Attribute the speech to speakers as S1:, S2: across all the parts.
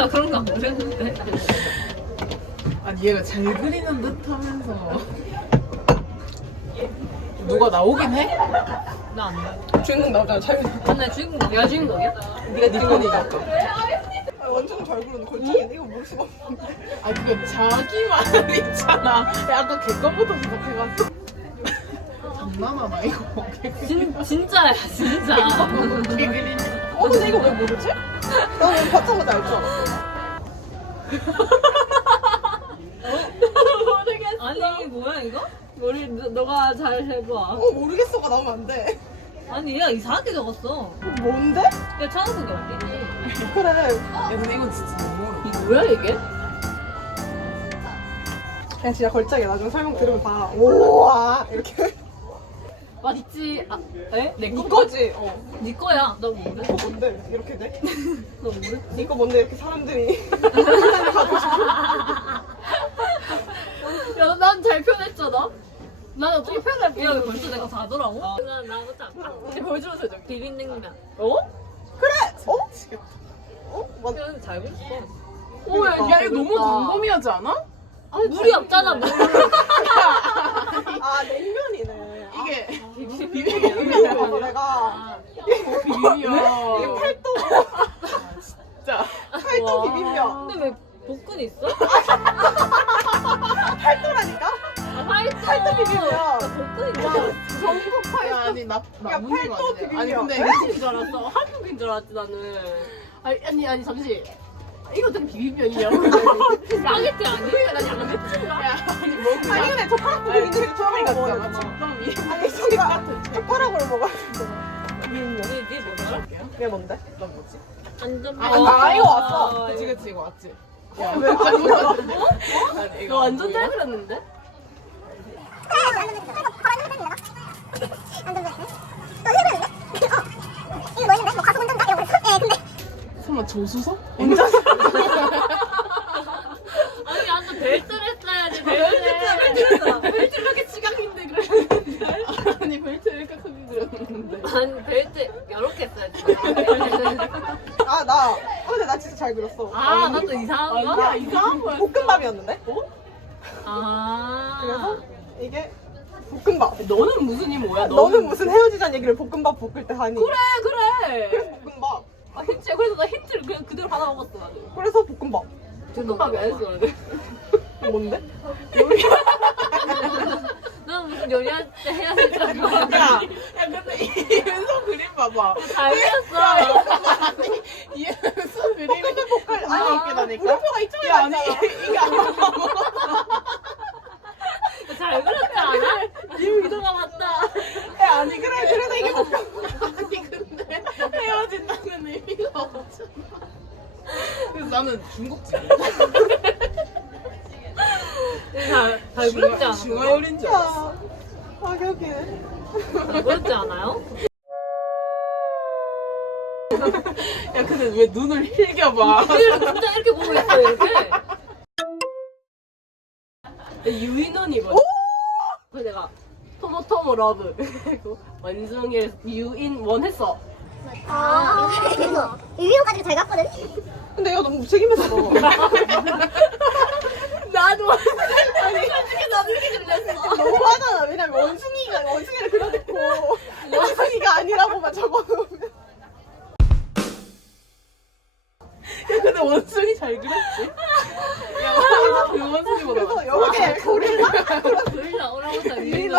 S1: 되냐고? 그런다 그런 거 모르겠는데.
S2: 아니 얘가 잘 그리는 듯 하면서 누가 나오긴 해?
S1: 나안 나.
S3: 주인공 나오잖아 잘
S1: 근데 주인공 내가 주인공이야?
S3: 네가 니꺼니까 아, 완전 잘 부르는 걸쭉인데 이거 모를 수가 없는데
S2: 아 그거 자기 말 있잖아 약간 개껌부터 시작해가지고 장난하나 이거
S1: 진 진짜야 진짜.
S2: 어떻게 그리냐
S3: 어 근데 이거 왜 모르지? 나는 받자마자 알줄 알았어
S1: 모르겠어. 아니 뭐야 이거? 머리 너, 너가 잘 해봐.
S3: 어 모르겠어가 나오면 안 돼
S1: 아니 얘가 이상하게 적었어.
S3: 뭔데?
S1: 야 차은숙이 어디니?
S3: 그래
S2: 야 근데 이건 진짜 너무
S1: 이 뭐야 이게?
S3: 그냥 진짜 걸작이야 나중에 설명 들으면 다 우와 이렇게
S1: 맞지? 아, 에? 내 거?
S3: 이거지? 어
S1: 네 거야. 너 모르?
S3: 이거 뭔데? 이렇게 돼?
S1: 너 모르?
S3: 이거 뭔데 이렇게 사람들이
S1: 야, 난 잘 표현했잖아. 난 어떻게 표현할게? 야, 벌써 내가 다더라고? 나 나도 짱. 보여주면서 좀 비빔냉면. 어?
S3: 그래! 어? 어? 맞
S1: 표현 잘 보였어.
S2: 오, 야, 야, 이거 너무 광범위하지 않아?
S1: 아, 물이 없잖아, 물.
S3: 아 냉면이네
S2: 이게
S3: 냉면 봐봐 내가
S1: 아,
S2: 비빔면
S3: 이게 팔도
S2: 진짜
S3: 팔도
S1: 와.
S3: 비빔면
S1: 근데 왜 복근 있어?
S3: 팔도라니까?
S1: 아, 팔도.
S3: 팔도 비빔면.
S1: 야, 복근 있잖아.
S3: 전국
S2: 야,
S3: 팔도
S2: 아니 나
S3: 야,
S2: 나무인 거
S3: 팔도
S2: 같아 아니
S3: 비빔면.
S2: 근데
S1: 한국인 줄 알았어. 한국인 줄 알았지, 나는.
S4: 아니 아니 아니 잠시 이거 되게 비빔면이냐고
S1: 양배추 아니야? 난 양배추인가?
S2: 야 아니 뭐
S3: 근데 젓가락도 비빔면 처음에
S2: 같잖아
S3: 같잖아 아니 저가 젓가락으로 먹어야 돼 비빔면
S1: 이게 뭐야?
S3: 이게 뭔데?
S2: 나 뭐지?
S1: 완전.
S2: 아,
S3: 아, 이거 왔어.
S2: 그치 그치 이거 왔지
S3: 야, 왜 가져가?
S2: 아니, 이거
S4: 너 완전
S2: 뭐야?
S4: 잘 그렸는데?
S2: 설마 조수석?
S1: 아니, 완전 벨트를 했어야지, 벨트.
S4: 벨트 이렇게 지각인데 그래
S2: 아니 벨트 이렇게 크게 그렸는데
S1: 아니, 벨트, 이렇게 했어야지.
S3: 아, 나. 아, 근데 나 진짜 잘 그렸어.
S1: 아, 나도 이상한 거?
S2: 아니야 이상한 거야
S3: 볶음밥이었는데?
S1: 아.
S3: 그래서 이게 볶음밥.
S4: 너는 무슨 이 뭐야
S3: 너는 무슨 헤어지자는 얘기를 볶음밥 볶을 때 하니?
S4: 그래 그래
S3: 그래서.
S4: 아나 힌트를 그냥 그대로 받아 먹었어 나는
S3: 그래서 볶음밥.
S4: 볶음밥이 아니었어 나는
S3: 뭔데?
S1: 넌 무슨 요리할 때 해야 되잖아.
S2: 야, 야 근데 이 윤서 그림 봐봐
S1: 잘 그렸어.
S2: 이 윤서 그림이
S3: 볶을
S2: 아니
S3: 아니
S2: 웃기다니까
S3: 물음표가 이쪽에
S2: 야 아니. 이게 아니야
S1: 잘 그렸지 않아? 님 의도가 맞다.
S3: 야, 아니 그래 그래서 이게 볶음밥.
S2: 아니 근데 헤어진다는 의미가 없잖아 나는 중국집
S1: 잘, 잘 그렸지 않아?
S2: 중화요리인 줄 알았어
S3: 아, 아 기억이네.
S1: 잘 그렸지 않아요?
S2: 야 근데 왜 눈을 흘겨봐
S1: 진짜 이렇게 보고 있어, 이렇게.
S4: 유인원이거든 그래서 내가 토모토모 러브 그리고 원숭이 유인원 했어
S5: 아, 유희용까지 잘 갔거든?
S3: 근데 이거 너무 무책임해서 너.
S4: 나도 아니 나도 이렇게 그렸어
S3: 너무하잖아. 왜냐면 원숭이가 원숭이를 그려놓고 원숭이가 아니라고만 적어놓으면.
S2: 야 근데 원숭이 잘 그렸지? 야 그 원숭이보다
S3: 그래서 여기에 고릴라
S1: 고릴라 오랑우탄
S3: 유인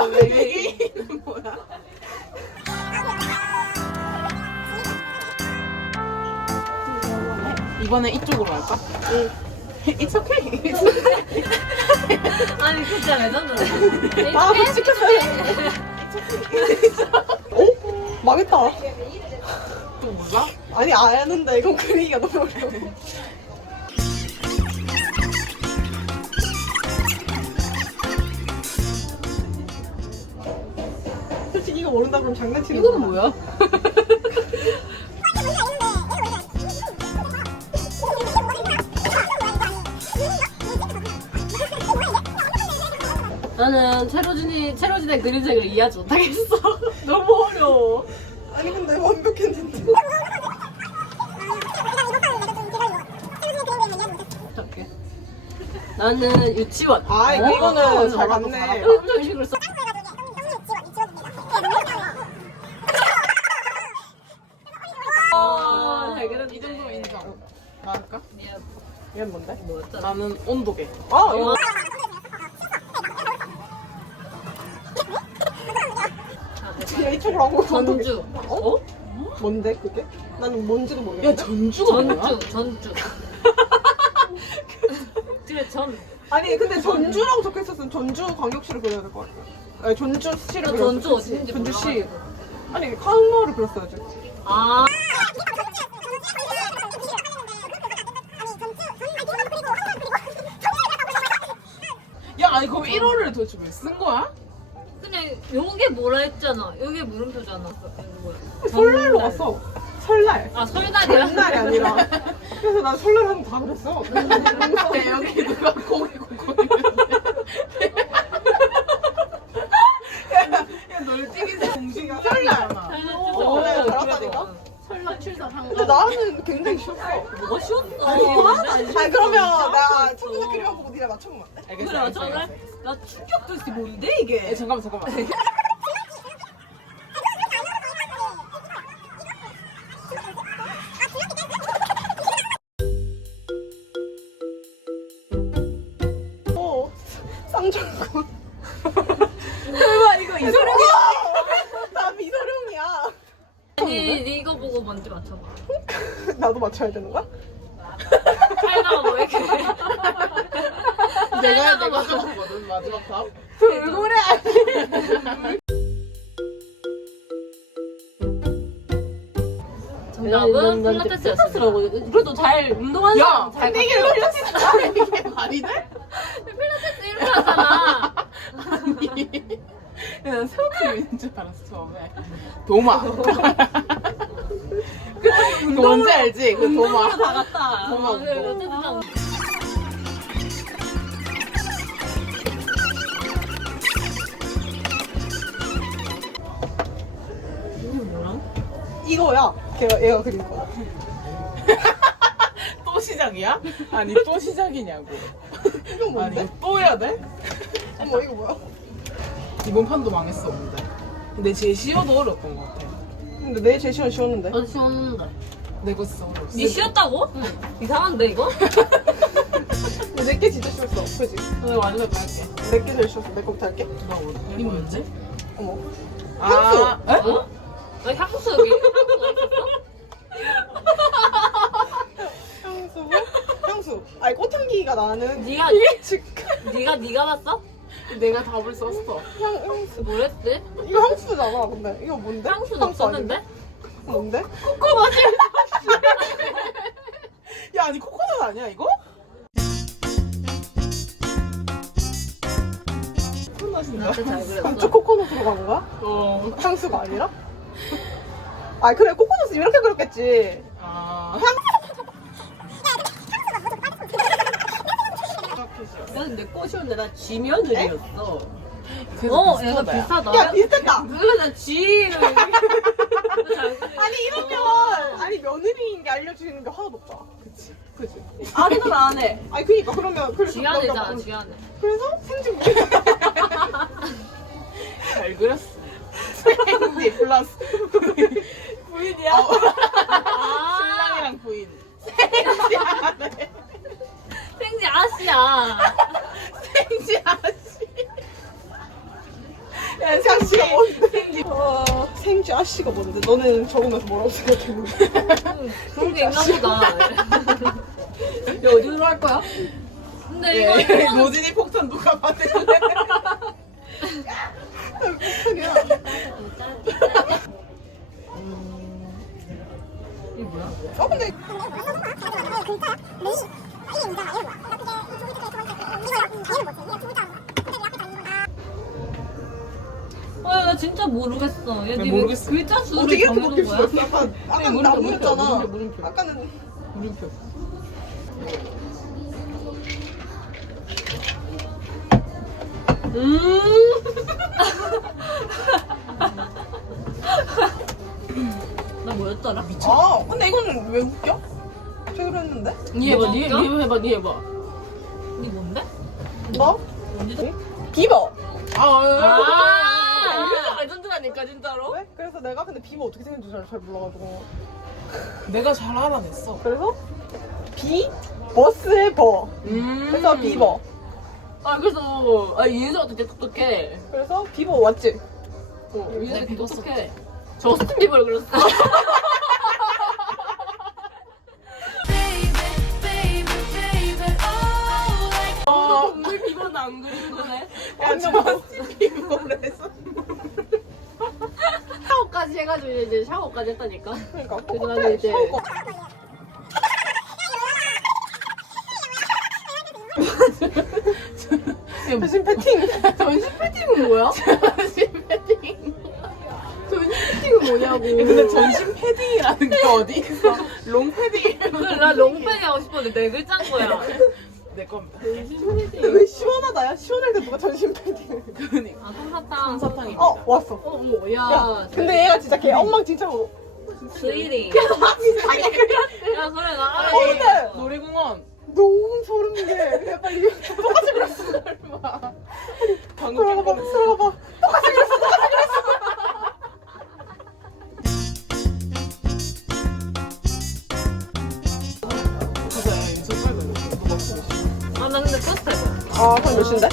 S2: 이번에 이쪽으로 할까? 응 It's okay It's okay
S1: 아니, 진짜 레전드네.
S3: 아, 못 지켰어요. 어? 망했다.
S2: 또 몰라?
S3: 아니 아는데 이건 그리기가 너무 어려워. 솔직히 이거 모른다 그러면 장난치는
S4: 이거는
S3: 거야.
S4: 뭐야? 나는 채로진이 채로진의 그림책을 이해하지 못하겠어. 너무 어려워.
S3: 아니 근데 완벽했는데.
S4: 나는 유치원.
S3: 아 어? 이거는 어, 잘 봤네.
S4: 이런 식으로 써.
S2: 이 정도 인정. 나할까?
S3: 얘는 뭔데?
S4: 뭐였더라?
S2: 나는 온도계.
S3: 어, 아 이거. 야 이쪽으로 하고
S4: 전주. 어?
S3: 뭔데 그게? 나는 뭔지도 모르겠어.
S2: 야 전주가 뭐야?
S4: 전주. 전주. 그래 전.
S3: 아니 근데 전주라고 적혀 있었으면 전주 광역시를 그려야 될 것 같아. 아니 전주시를
S4: 나
S3: 그렸어.
S4: 전주 어딘지
S3: 전주시. 아니 칼로를 그렸어야지.
S4: 아.
S2: 야 아니 그럼 1호를 도대체 왜 쓴 거야?
S1: 그냥 요게 뭐라 했잖아. 요게 물음표잖아. 뭐야.
S3: 설날로 왔어. 설날.
S1: 아 설날이야?
S3: 옛날이 아니라. 그래서 난 설날 하면 다 그랬어.
S2: 야 여기 누가 고기 야 공식이 설날
S3: 어, 내가 잘한다니까?
S4: 설날 출석
S3: 근데 나는 굉장히 쉬웠어.
S1: 뭐가 쉬웠어?
S3: 아니 그러면 나 초등학교만 보고 니네 맞춰보면 안 돼?
S2: 알겠어
S1: 그래
S2: 알겠어? 알겠어.
S1: 있어 뭔데 이게?
S2: 야, 잠깐만 잠깐만
S3: 어. 쌍절곤.
S2: 설마 이거 이소룡
S3: 나 미소룡이야.
S1: 아니 니 이거 보고 먼저 맞춰봐.
S3: 나도 맞춰야 되는 거야?
S1: 살다가 뭐
S2: 내가 내가 적었거든 마지막 답
S3: 돌고래
S1: 정답은 필라테스였습니다.
S4: 필라테스라고. 그래도 잘 운동하는
S2: 야
S4: 사람 잘
S2: 근데 이게 올렸어 이게 말이 돼?
S1: 필라테스 이렇게 하잖아.
S2: 아니 난 새우튀김인 줄 알았어 처음에 도마 그 뭔지 알지? 그 도마
S4: 다 갔다.
S2: 도마
S1: 어, 그
S3: 이거야. 걔가 얘가 그린 거.
S2: 또 시작이야? 아니 또 시작이냐고
S3: 이건
S2: 아니
S3: 뭔데?
S2: 이거 또 해야 돼?
S3: 어머 이거 뭐야?
S2: 이번 판도 망했어 근데 근데 제시어도 어려웠던 것 같아
S3: 근데 내 제시어는 쉬웠는데.
S4: 나도 시원한데.
S2: 내거 진짜 어려웠어
S1: 니 쉬었다고? 이상한데 이거?
S3: 내게 진짜 쉬웠어. 그지?
S2: 오늘 마지막 할게
S3: 내게 제일 쉬웠어. 내 거부터 할게.
S2: 나 뭐, 이 뭐였지?
S3: 어머.
S2: 아, 에?
S1: 어? 나 향수 여기 향수가 있었어?
S3: 향수? 향수. 아니 꽃향기가 나는 즉
S1: 니가 니가 봤어?
S2: 내가 답을 썼어
S3: 향 향수.
S1: 뭐랬대?
S3: 이거 향수잖아. 근데 이거 뭔데?
S1: 향수는
S3: 향수
S1: 없었는데?
S3: 아닌데? 뭔데?
S2: 야 아니 코코넛 아니야 이거? 코코넛인가?
S1: 나한테 잘 그렸어.
S3: 코코넛으로 간 거야?
S2: 어.
S3: 향수가 아니라? 아 그래 코코넛은 이렇게 그렸겠지.
S2: 아.
S4: 나는 내 꽃이었는데 나 쥐며느리였어.
S2: 그래서
S1: 어,
S2: 비슷하다,
S1: 얘가
S2: 야.
S1: 비슷하다.
S3: 야 비슷했다.
S4: 그래서 나 쥐를.
S1: 잘 그렸어.
S3: 아니 이러면 아니 며느리인 게 알려주는 게 하나도 없잖아. 그치? 그치?
S4: 안 해도 안 해.
S3: 아니 그니까 그러면 그래서 그런가 봐.
S1: 쥐안에.
S3: 그래서 생진
S2: 잘 그렸어. 생지 플러스 부인이야.
S1: 아
S2: 신랑이랑 부인.
S1: 생지 아씨야.
S2: 생지 아씨.
S3: 야 생지가 뭔데? 어, 생지 아씨가 뭔데? 너는 적으면서 뭐라고 생각해?
S1: 응, 그런 게 있나 보다.
S4: 야, 어디로 할 거야?
S1: 근데 이거
S2: 예,
S1: 이거는
S2: 노진이 폭탄 누가 받을래?
S3: 어 근데
S1: 아, 나 진짜 모르겠어. 얘, 나니
S2: 모르겠어.
S1: 왜 글자 수를
S3: 어떻게 이렇게
S1: 적는
S3: 바뀌었어?
S1: 거야?
S3: 아까 아까
S2: 물음표,
S3: 나무였잖아.
S2: 물음표, 물음표.
S3: 아까는
S2: 물음표.
S1: 나 뭐였더라?
S3: 아 근데 이거는 왜 웃겨? 제대로 했는데?
S4: 니 해봐, 니? 니 해봐, 니 해봐.
S1: 니 뭔데?
S3: 너? 비버.
S2: 아,
S1: 아.
S2: 이거 레전드라니까 진짜로.
S3: 왜? 그래서 내가 근데 비버 어떻게 생겼는지 잘, 잘 몰라가지고.
S2: 내가 잘 알아냈어.
S3: 그래서 비 버스의 버.
S2: 음.
S3: 그래서 비버.
S1: 아 그래서 아 이해서가 되게 똑똑해.
S3: 그래서 비버 왔지.
S1: 어,
S2: 네,
S1: 이해서 되게 똑똑해. 저스틴 비버를 그렸어. 어,
S4: 샤워까지 해가지고 이제 샤워까지 했다니까.
S3: 그러니까.
S4: 그래서 나는 이제
S3: 대신 패팅.
S4: 전신 패딩은 뭐야?
S2: 전신 패딩.
S4: 전신 패딩은 뭐냐고.
S2: 근데 전신 패딩이라는 게 어디 있어? 롱 패딩.
S1: 나 롱팬이 하고 싶었는데 네 글자인 거야.
S2: 내 겁니다.
S3: 왜 시원하다야? 시원할 때 누가 전신 패딩을.
S2: 그러니까.
S1: 아 솜사탕.
S2: 솜사탕입니다.
S3: 어 왔어.
S4: 어 뭐야?
S3: 야, 근데 얘가 진짜 걔 엉망진창으로.
S1: 스위리. 야 그래 나 알아.
S3: 어, 근데
S2: 놀이공원.
S3: 너무 소름 돋게. 야 빨리 똑같이 그렸어.
S2: 설마. 방금
S3: 들어가 봐,
S2: 낀
S3: 들어가 봐.
S2: 진짜 윤석 빨리 너무 먹고 싶어.
S1: 아나 근
S3: 아, 한 몇인데?